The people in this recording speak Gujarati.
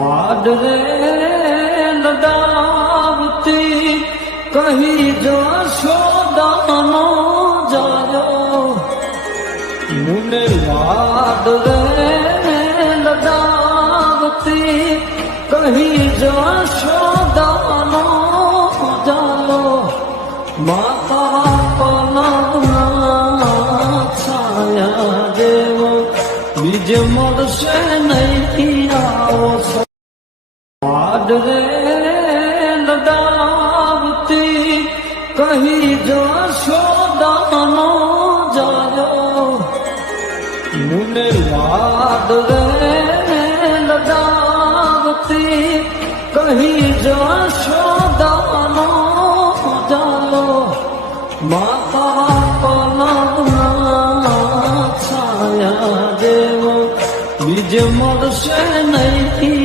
આડરે લડાવતી કહી જશોદાનો જાયો મુને લાડરે લડાવતી કહી જશોદાનો જાયો માતા પલંગના છાયા જેવો બીજ મળશે નહીં આવો આડરે લડાવતી કહી જશોદાનો જાયો મુને લાડરે લડાવતી કહી જશોદાનો જાયો માતા પલંગના છાયા જેવો બીજ મળશે નહીં